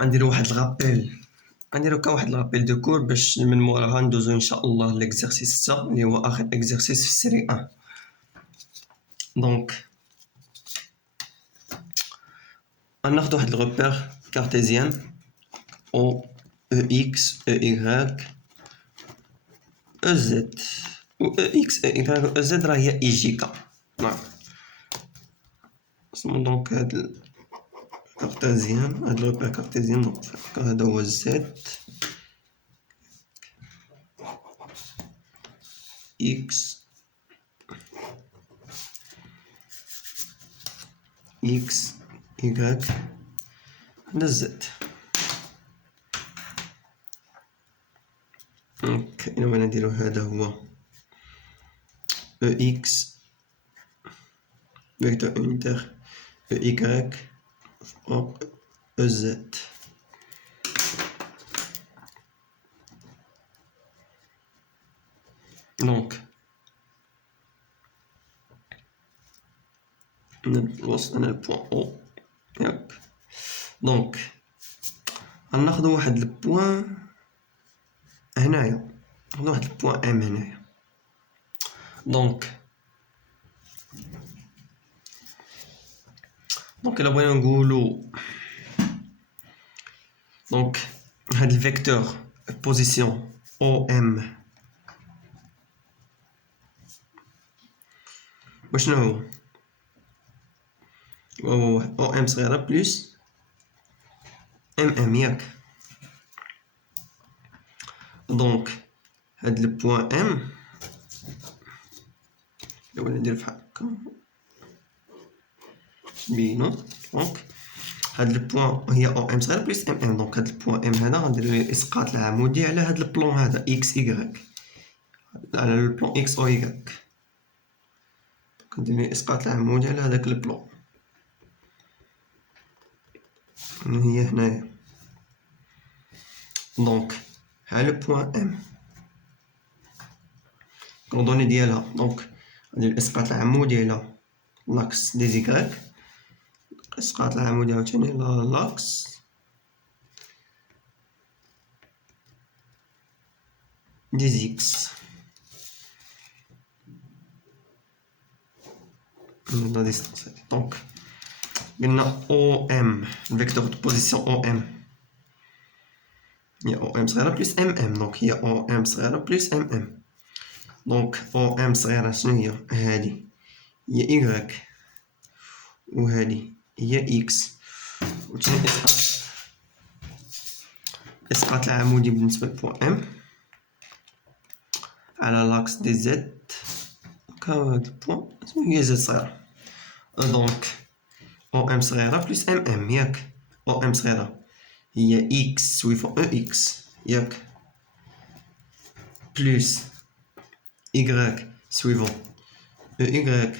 غنديرو واحد الغابيل غنديرو واحد الغابيل دو كور باش من موراها ندوزو ان شاء الله ليكزارسيس 6 اللي هو اخر اكزارسيس في السيري 1. دونك غناخدو واحد الغوبير كارتيزيان او او اكس او y او زد و او اكس او y او زد راه هي ايجيكا. دونك هاد الكارتيزيان هاد الغوبير كارتيزيان دونك هذا هو زد اكس اكس y هذا زد. دونك إلا بغينا نديرو هذا هو او اكس فيكتور اونيتير او y فوق او زد. دونك وصلنا للبوان او ياك. دونك غناخدو واحد البوان هنايا، ناخدو واحد البوان ام هنايا. دونك إلا بغينا نقولو دونك هاد الفيكتور بوزيسيون او ام وشنو هو؟ او ام صغيرة بلس ام ياك. دونك هاد البوان ام لو ندير بحال هكا بينو. دونك هاد البوان هي او ام صغيرة بلس ام. دونك هاد البوان ام هذا غندير ليه الاسقاط العمودي على هاد البلون هذا اكس y على البلون اكس او y. كندير ليه الاسقاط العمودي على هذاك البلون هي هنايا. دونك ها لو بوان ام كوردوني ديالها دونك ندير الاسقاط العمودي على لاكس دي زيكغيك، الاسقاط العمودي عاوتاني على لاكس دي زيكس. لا ديستانس هادي. دونك قلنا او ام الفيكتور دو بوزيسيون او ام هي او ام صغيرة بلس ام. دونك هي او ام صغيرة بلس ام. دونك او ام صغيرة شنو هي؟ هادي هي y و هادي هي x و تاني الاسقاط العمودي بالنسبة لبوان ام على لاكس دي زد. هاكا هاد البوان هي زد صغيرة. دونك او ام صغيرة بلس ام ياك. او ام صغيرة هي x سويفون او اكس ياك بلس y سويفون او y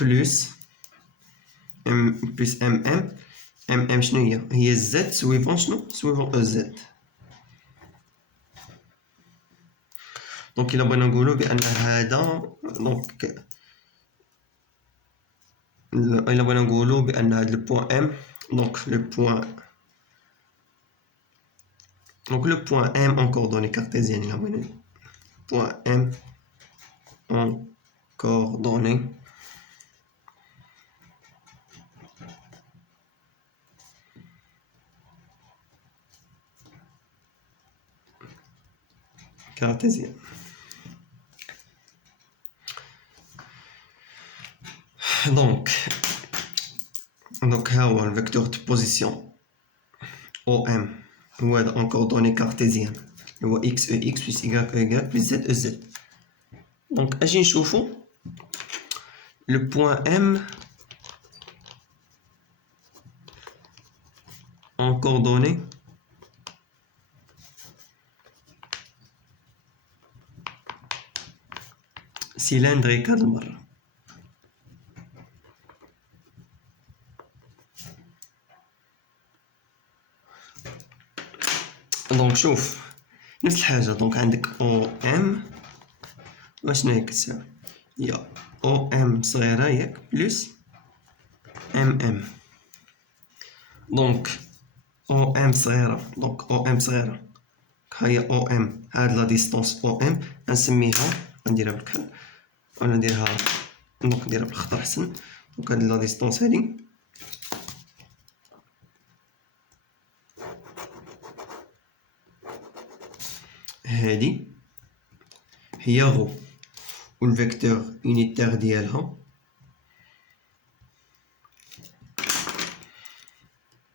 بلس ام بلس ام شنو هي زد سويفون شنو سويفون او زد. دونك الا بغينا نقولو بان هذا دونك الا بغينا نقولو بان هاد البوان ام دونك لو بوان ام اون كوردوني كارتيزيان. الا بغينا بوان ام اون كوردوني كارتيزيان. دونك ها هو الفيكتور دو بوزيسيون او ام هو هذا اون كوردوني كارتيزيان هو اكس او اكس بلس y او y بلس z او z. دونك اجي نشوفو لو بوان ام اون كوردوني سيلندريك هاد المرة. دونك شوف نفس الحاجة. دونك عندك او ام واشنو هي كتساوي؟ هي او ام صغيرة ياك بلس ام. دونك او ام صغيره، دونك او ام صغيره هي او ام، هاد لا ديستونس او ام نسميها، نديرها بالكحل ولا نديرها، دونك نديرها بالخضر احسن. دونك هاد لا ديستونس هادي هادي هي غو، والفيكتور يونيتير ديالها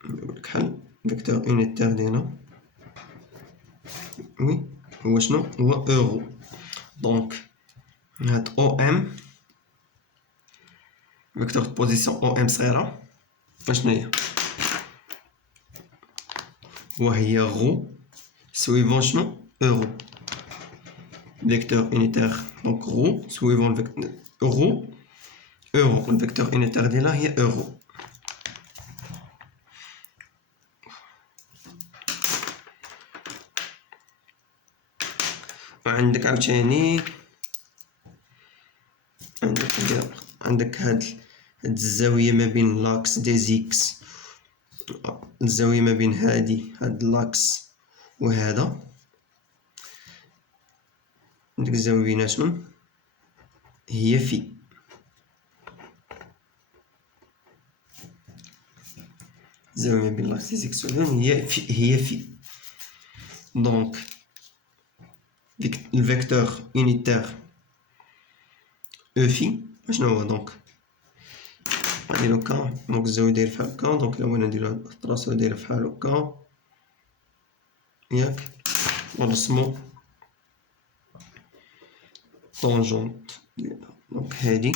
بالكحل، فيكتور يونيتير ديالها وي هو شنو؟ هو اورو. دونك هاد او ام فيكتور دو بوزيسيون او ام صغيره شنو هي؟ وهي غو سويفون شنو؟ اورو، فيكتور يونيتير. دونك غو سويفون الفيكتور غو اورو، والفيكتور يونيتير ديالها هي اورو. وعندك عاوتاني عندك هاد الزاوية ما بين لاكس دي زيكس، الزاوية ما بين هاد لاكس وهذا، عندك الزاوية بيناتهم هي في. الزاوية ما بين لاكس دي زيكس وهذا هي في. دونك الفيكتور يونيتير او في شنو هو؟ دونك نديرو هكا، دونك الزاوية دايرة فحال هكا، دونك إلا بغينا نديرو هاد الطراسة دايرة فحال هكا ياك، ونرسمو طونجونت ديالها. دونك هادي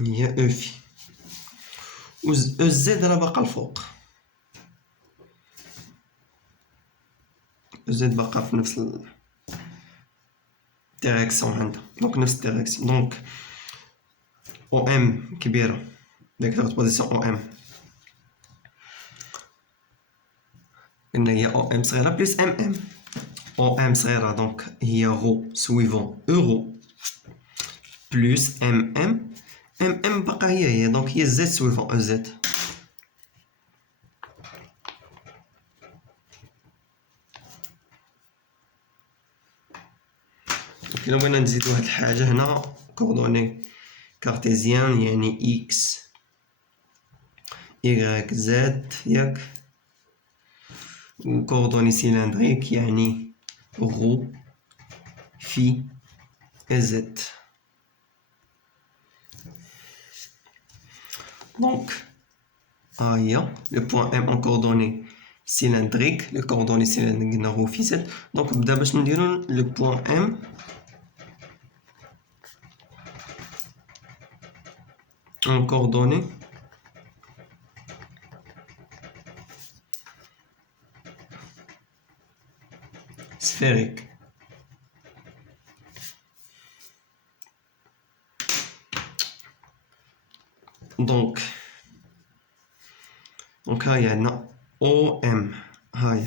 هي او في، و زد راه باقا الفوق، زد باقا في نفس الديريكسيون عندها، دونك نفس الديريكسيون. دونك او ام كبيرة، فيكتور بوزيسيون او ام قلنا هي او ام صغيرة بلس ام ام، او ام صغيرة دونك هي غو سويفون اورو بلس ام ام، ام ام باقا هي دونك هي زد سويفون او زد. إلا بغينا نزيدو واحد الحاجة هنا، كوردوني كارتيزيان يعني اكس إيغريك زد ياك، و كوردوني سيلندريك يعني غو في زد. دونك ها هي لو بوان ام ان كوردوني سيلندريك، لو كوردوني سيلندريك قلنا غو في زد. دونك نبدا باش نديرو لو بوان ام en coordonnées sphériques. Donc ها هي عندنا OM، ها هي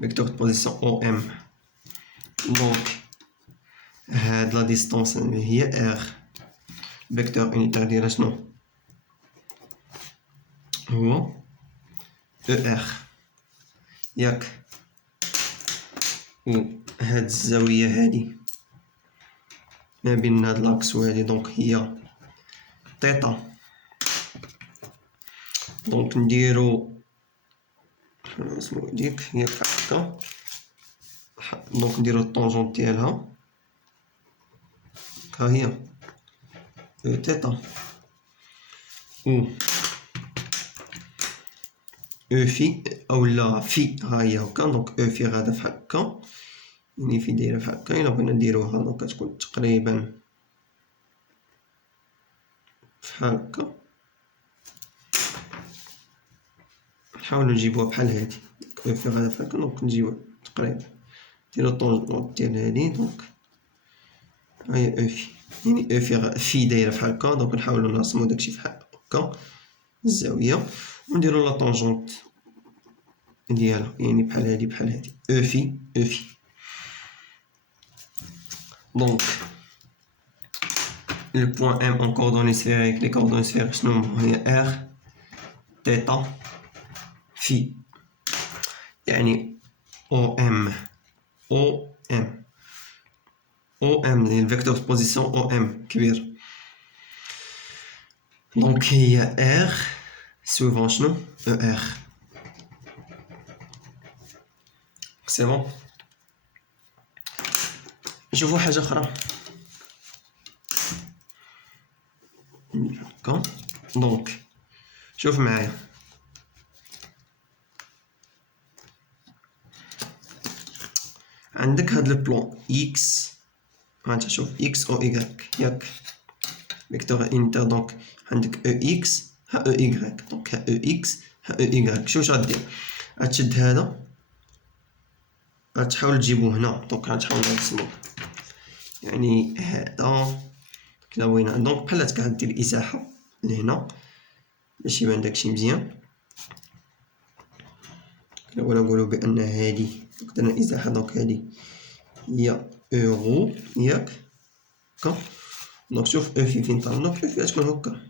vecteur de position OM. Donc هاد لا ديستونس هي R، فيكتور يونيتير ديالها شنو هو ER ياك، و هاد الزاوية هادي ما بين هاد لاكس و هادي دونك هي تيتا. دونك نديرو اسمو ديك هي بحال هكا، دونك نديرو الطونجونت ديالها ها هي او تيتا، و او في اولا في ها هي هكا، دونك او في غادا فحال هكا، يعني في دايره فحال هكا. الا بغينا نديروها دونك كتكون تقريبا فحال هكا، نحاولو نجيبوها بحال هادي، او في غادا فحال هكا، دونك نجيبوها تقريبا، نديرو الطونجونت ديال هادي، دونك ها هي او في، يعني او في دايره فحال هكا، دونك نحاولو نرسمو داكشي فحال هكا الزاويه، ونديرو لا طونجونت ديالها يعني بحال هادي بحال هادي، او في او في. دونك le point M en coordonnées sphériques, les coordonnées sphériques شنو هما؟ هي R θ phi، يعني OM اللي الفيكتور de position OM كبير. دونك هي R suivant شنو؟ ER. سي بون. نشوفو حاجة أخرى. دونك شوف معايا، عندك هاد البلان إكس، هانت شوف إكس أو إيكغيك ياك، فيكتور إنتر. دونك عندك أو إكس ها أو إيكغيك، دونك ها أو إكس ها أو إيكغيك. شوف غدير، غتشد هذا غتحاول تجيبو هنا، دونك غتحاول نرسمو يعني هذا كلا وين. دونك بحال هكا غدير الإزاحة لهنا باش يبان داكشي مزيان. ولا نقولو بأن هادي درنا الإزاحة، دونك هادي هي أورو ياك هكا. دونك شوف أو في فين طالع، دونك أو في غتكون هكا.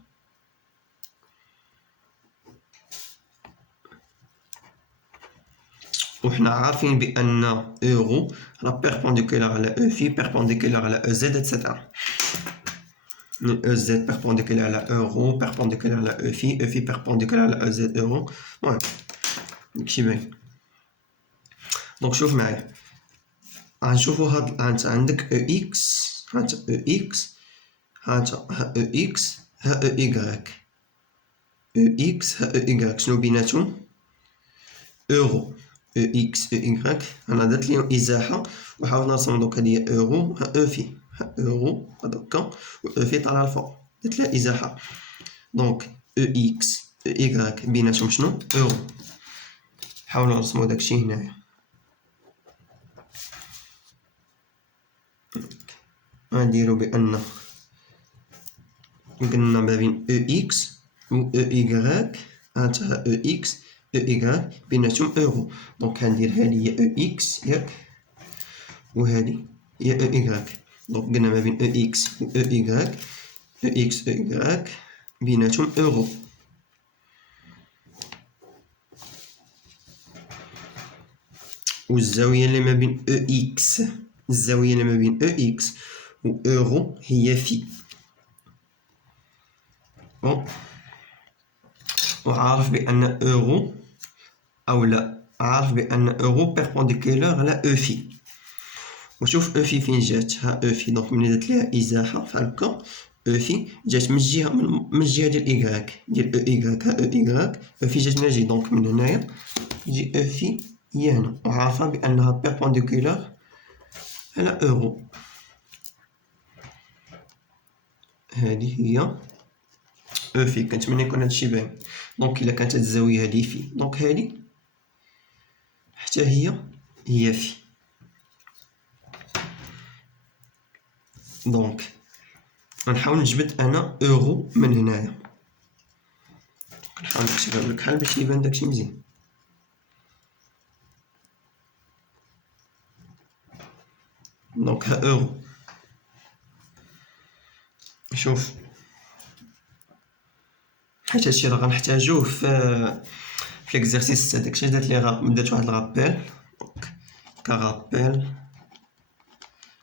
وحنا عارفين بأن أورو راه بيربونديكولار على أو في، بيربونديكولار على أو زد إتسيتيرا. أو زد بيربونديكولار على أورو، بيربونديكولار على أو في بيربونديكولار على أو زد أورو. المهم داكشي باين. دونك شوف معايا، غنشوفو هاد عندك أو إكس، هانت أو إكس، هانت ها أو إكس ها أو إيكغيك، أو إكس ها أو إيكغيك. شنو بيناتهم؟ أورو. أو إكس أو إيكغيك. أنا درت ليهم إزاحة وحاولت نرسم. دونك هادي هي أورو ها أو في، ها أورو هاداكا و أو في طالعة الفوق، درت ليها إزاحة. دونك أو إكس أو إيكغيك بيناتهم شنو؟ أورو. نحاولو نرسمو داكشي هنايا. غنديرو بأن قلنا ما بين أو إكس و أو إيكغيك، هانتا أو إكس أو إيكغيك بيناتهم أورو. دونك غندير هادي هي أو إكس ياك، و هادي هي أو إيكغيك. دونك قلنا ما بين أو إكس و أو إيكغيك، أو إكس أو إيكغيك بيناتهم أورو. و الزاوية اللي ما بين أو إكس، الزاوية اللي ما بين أو إكس و أورو هي في. بون، وعارف بأن أورو أو لا، عارف بأن أورو بيربونديكولار على أو في. وشوف أو في فين جات، ها أو في. دونك ملي درت ليها إزاحة بحال هكا، أو في جات من الجهة من الجهة ديال إيكغيك، ديال أو إيكغيك، ها أو إيكغيك. أو في جات من هنا، دونك من هنايا تجي أو في هي هنا، وعارفة بأنها بيربونديكولار على أورو. هادي هي أو في. كنتمنى يكون هادشي باين. دونك إلا كانت هاد الزاوية هادي في، دونك هادي حتى هي في. دونك غنحاول نجبد أنا أورو من هنايا، نحاول نكتبها بالكحل باش يبان داكشي مزيان. دونك ها أورو. شوف، حيت هادشي راه غنحتاجوه في ليكزارسيس تاع داكشي درت ليه درت واحد الغابيل. دونك كغابيل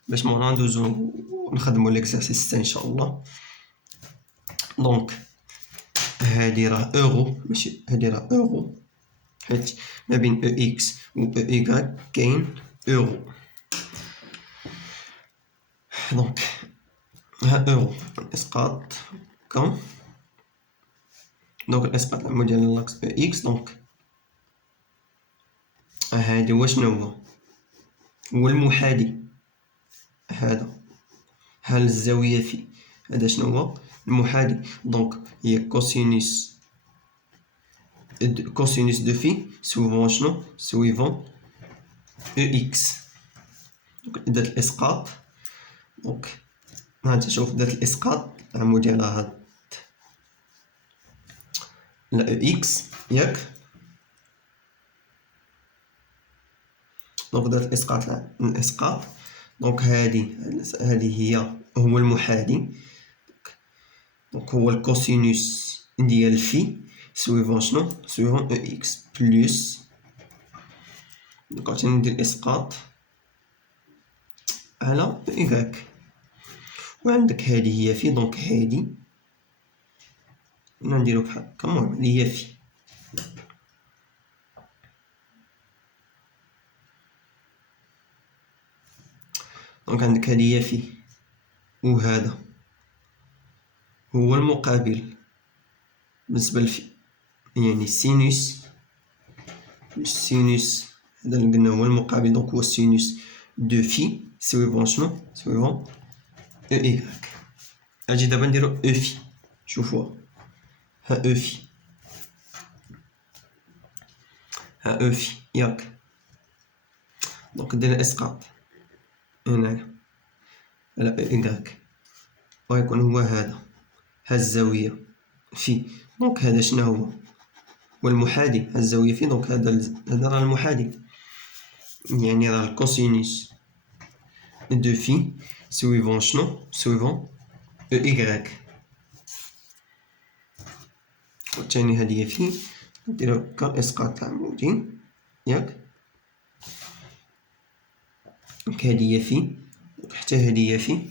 باش موراها ندوزو نخدمو ليكزارسيس تاع ان شاء الله. دونك هادي راه أورو، ماشي هادي راه أورو، حيت ما بين أو إكس و أو إيكغيك كاين أورو. دونك ها أورو الإسقاط هكا. دونك الإسقاط العمودي ديال لاكس أو إكس. دونك هادي هو شنو هو المحاذي هذا، ها الزاوية في هذا شنو هو المحاذي. دونك هي كوسينوس دو في سويفون شنو سويفون أو إكس. دونك درت الإسقاط. دونك ها انت شوف درت الإسقاط عمودي على هاد لا أو إكس ياك. دونك درت الإسقاط. دونك هادي هي هو المحاذي دونك هو الكوسينوس ديال في سويفون شنو؟ سويفون او اكس بلس، دونك عاوتاني ندير اسقاط على او ايكغيك، وعندك هادي هي في، دونك هادي نديرو بحال هكا، المهم هادي هي في. دونك عندك هادي هي في، وهذا هو المقابل بالنسبة لفي، يعني سينوس سينوس، هذا اللي قلنا هو المقابل، دونك هو سينوس دو في سويفون شنو؟ سويفون او ايكغيك. اجي دابا نديرو او في، شوفوها، ها او في، ها او في ياك، دونك دير الاسقاط هنايا على او ايكغيك، ويكون هو هذا، ها الزاوية في، دونك هذا شنو هو؟ هو المحاذي، ها الزاوية في، دونك هذا راه المحاذي، يعني راه الكوسينوس دو في سويفون شنو؟ سويفون او ايكغيك. والثاني هادي هي في، نديرو هكا اسقاط العمودي ياك، دونك هادي هي في، حتى هادي هي في،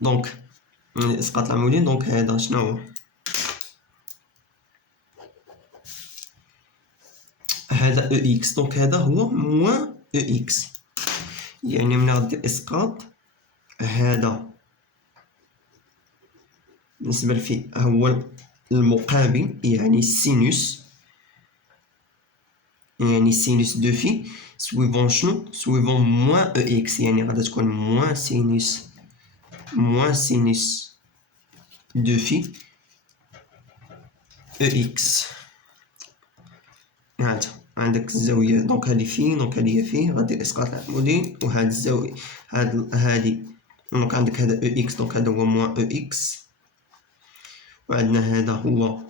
دونك الاسقاط العمودي، دونك هذا شنو هو؟ هذا او اكس، دونك هذا هو موان او اكس، يعني ملي غدير اسقاط هذا بالنسبة لفي هو المقابل، يعني السينوس، يعني سينوس دو في سويفون شنو؟ سويفون موان او اكس، يعني غادا تكون موان سينوس دو في او اكس. هانتا عندك الزاوية، دونك هادي في، دونك هادي هي في، غدير اسقاط العمودي، وهاد الزاوية هادي، دونك عندك هذا او اكس، دونك هذا هو موان او اكس، وعندنا هذا هو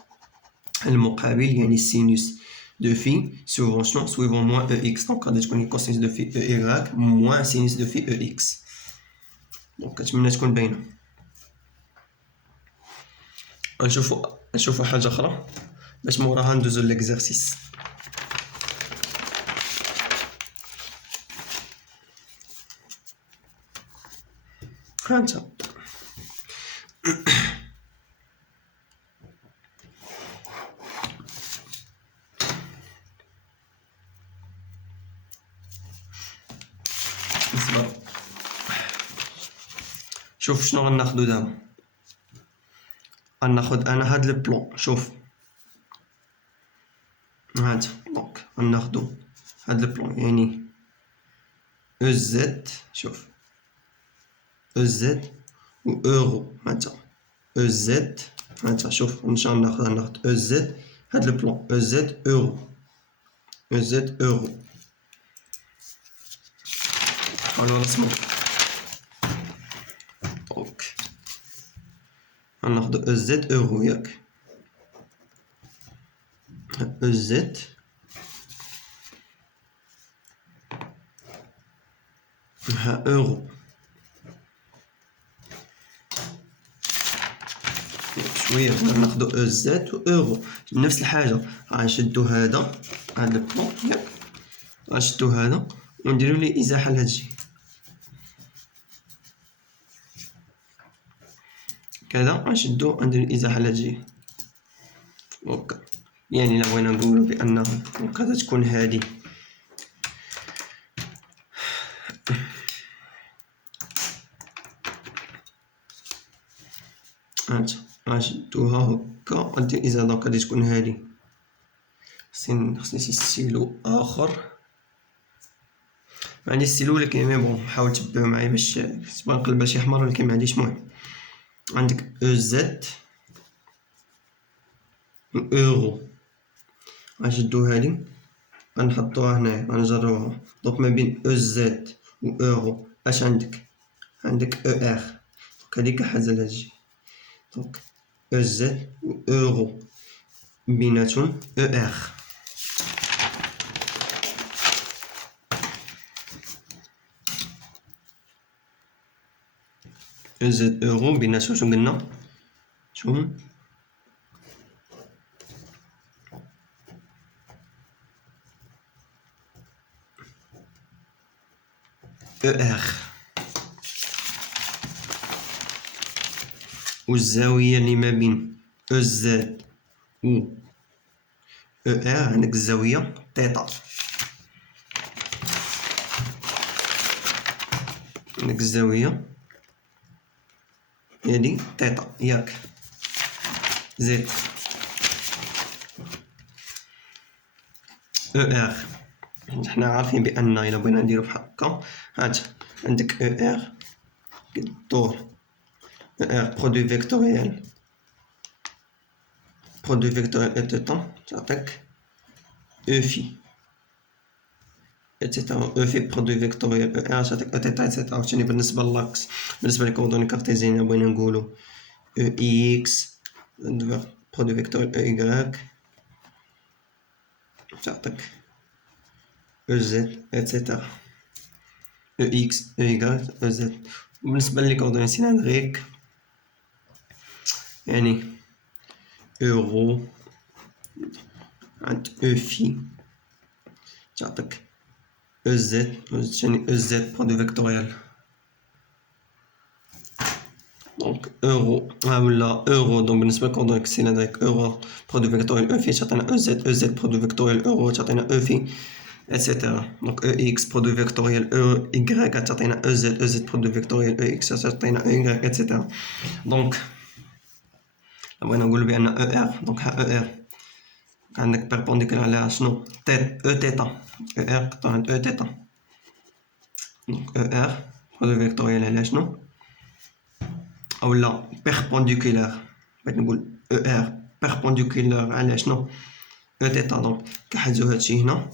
المقابل، يعني السينوس دو في سويفون شنو؟ سويفون موان او اكس، دونك غادي تكون هي كوسينوس دو في او ايكغيك موان سينوس دو في او اكس. دونك كنتمنى تكون باينة. نشوفو حاجة أخرى باش موراها ندوزو ليكزارسيس. هانتا شوف شنو غناخدو دابا، غناخد انا هاد البلون، شوف هانتا، دونك غناخدو هاد البلون، يعني او زد، شوف او زد و اورو، هانتا او زد، هانتا شوف واش غناخد او زد، هاد البلون او زد اورو، او زد اورو، حاولوا نرسمو، دونك غناخدو او زد اورو ياك، او زد ها اورو، شويه ناخدو او زد و اورو نفس الحاجه، غنشدو هذا هاد البلون ياك، غنشدو هذا ونديرو ليه ازاحه لهاد الجهه كذا، غنشدو ونديرو ازاحه لهاد الجهه هكا، يعني الا بغينا نقولو بان غادا تكون هادي هانت، غنشدوها هكا غندير ازاحه، دونك غادي تكون هادي، خصني شي ستيلو اخر، عندي ستيلو ولكن مي بون حاول تبعو معايا باش تبان نقلبها شي حمر، ولكن معنديش. المهم عندك او زد و اورو، غنشدو هادي غنحطوها هنايا غنجروها، دونك ما بين او زد و اورو اش عندك او ار، دونك هاديك حاجه لهاد الجهه، دونك او زد و اورو بيناتهم او ار، او زد اورو بيناتهم شنو قلنا شنو او ار والزاوية اللي ما بين او زد و او ار عندك الزاوية تيتا، عندك الزاوية هادي تيتا ياك زد او ار. حنا عارفين بان الا بغينا نديرو بحال هكا هات عندك او ار كدور او ار برودوي فيكتوريال او تيتا تعطيك او في اتسيتيرا او في برودوي فيكتوريال او ار تعطيك او تيتا اتسيتيرا. عاوتاني بالنسبة للاكس بالنسبة للكوردوني كارتيزيان بغينا نقولو او اكس برودوي فيكتوريال او ايكغيك تعطيك او زد اتسيتيرا او اكس او ايكغيك او زد. بالنسبة للكوردوني سيلندريك يعني اورو عند او في تعطيك او زد ثاني او زد برودوي فيكتوريال دونك اورو ولا اورو. دونك بالنسبة للكوردوني سيلندريك اورو برودوي فيكتوريال او في تعطينا او زد برودوي فيكتوريال اورو تعطينا او في اتسيتيرا. دونك او اكس برودوي فيكتوريال او ايكغيك تعطينا او زد برودوي فيكتوريال او اكس تعطينا او ايكغيك اتسيتيرا. دونك بغينا نقولو بان او ار دونك ها او ار عندك بيربونديكولار على شنو تيت او تيتا او ار قطع عند او تيتا. دونك او ار برودوي فيكتوريال على شنو اولا بيربونديكولار بغيت نقول او ار بيربونديكولار على شنو او تيتا. دونك كنحددو هادشي هنا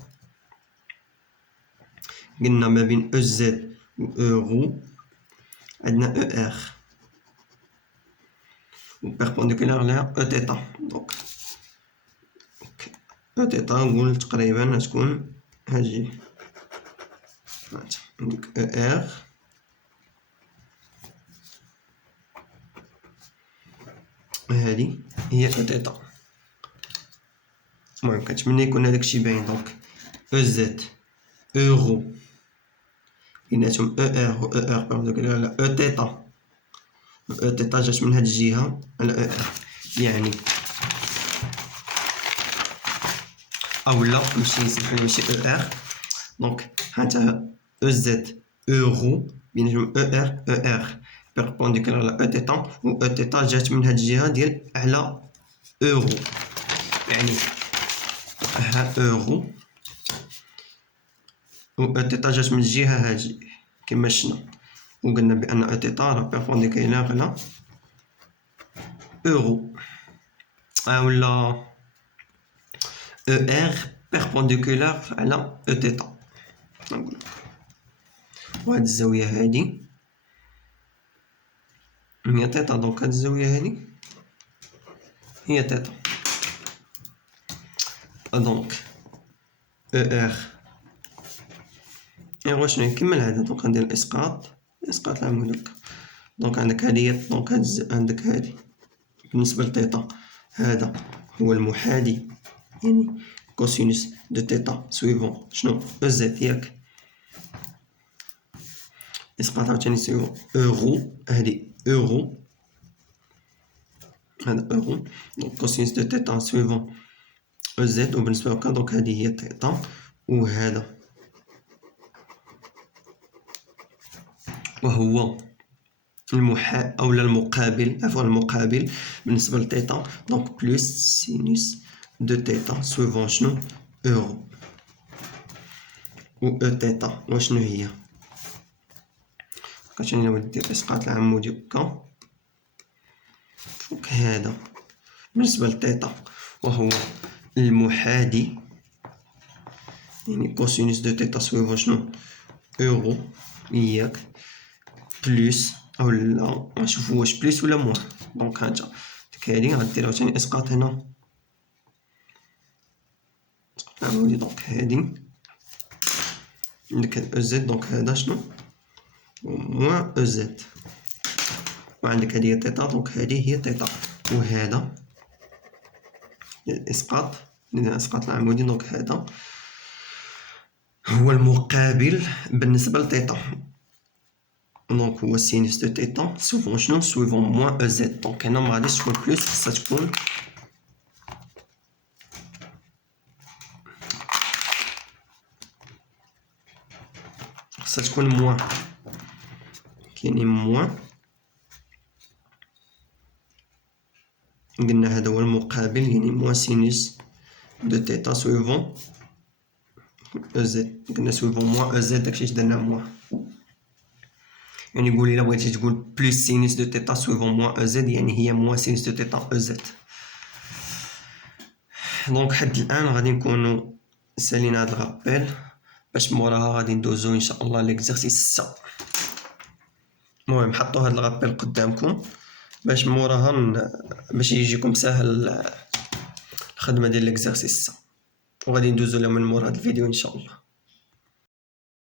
قلنا ما بين او زد و اورو عندنا او ار و بيربونديكولار على او تيتا. دونك او تيتا نقول تقريبا تكون هادي عندك او ار هادي هي او تيتا. المهم كنتمنى يكون هداكشي باين. دونك او زد اورو بيناتهم او ار و او ار بيربونديكولار على او تيتا و او تيتا جات من هاد الجهة على او ار يعني اولا نمشي نسمحلو ماشي او ار. دونك هانتا او زد اورو بيناتهم او ار او ار بيربونديكولار على او تيتا و او تيتا جات من هاد الجهة ديال على اورو يعني ها اورو و او تيتا جات من الجهة هادي كيما شفنا وقلنا بان او تيتا راه بيربونديكولار على اورو ولا او ار بيربونديكولار على او تيتا. نقول وهاد الزاوية هادي هي تيتا. دونك هاد الزاوية هادي هي تيتا. دونك او ار ايوا شنو كيما العادة. دونك غندير الاسقاط العمود هكا. دونك عندك هادي دونك عندك هادي بالنسبة لتيتا هذا هو المحادي يعني كوسينوس دو تيتا سويفون شنو او زد ياك اسقاط عاوتاني سويفون اورو هادي اورو هذا اورو. دونك كوسينوس دو تيتا سويفون او زد وبالنسبة هكا دونك هادي هي تيتا وهذا وهو أولا المقابل عفوا المقابل بالنسبة لتيتا. دونك بلوس سينوس دو تيتا سويفون شنو اورو و او تيتا وشنو هي كتعني نبغي ندير اسقاط العمودي هكا. دونك هذا بالنسبة لتيتا وهو المحادي يعني كوسينوس دو تيتا سويفون شنو اورو ياك بلوس اولا نشوفو واش بلوس ولا موان. دونك هانتا هادي غدير عاوتاني اسقاط هنا اسقاط العمودي. دونك هادي عندك او زد دونك هذا شنو موان او زد وعندك هذه هي تيتا، دونك هذه هي تيتا، وهذا الإسقاط الإسقاط العمودي، دونك هذا هو المقابل بالنسبة لتيتا، دونك هو سينوس دو تيتا سوفون شنو سوفون موان او زد، دونك هنا مغاديش تكون بلوس، خصها تكون موان، كاينين موان، قلنا هذا هو المقابل يعني موان سينوس دو تيتا سوفون او زد، قلنا سوفون موان او زد داكشي اش درنا موان، يعني قولي الا بغيتي تقول بلوس سينوس دو تيتا سوفون موان او زد يعني هي موان سينوس دو تيتا او زد. دونك حد الان غادي نكونو سالينا هاد الغابيل، باش موراها غادي ندوزو ان شاء الله ليكزارسيس 6. المهم حطوا هاد الغابيل قدامكم باش موراها باش يجيكم ساهل الخدمه ديال ليكزارسيس 6، وغادي ندوزو لهم من مور هاد الفيديو ان شاء الله.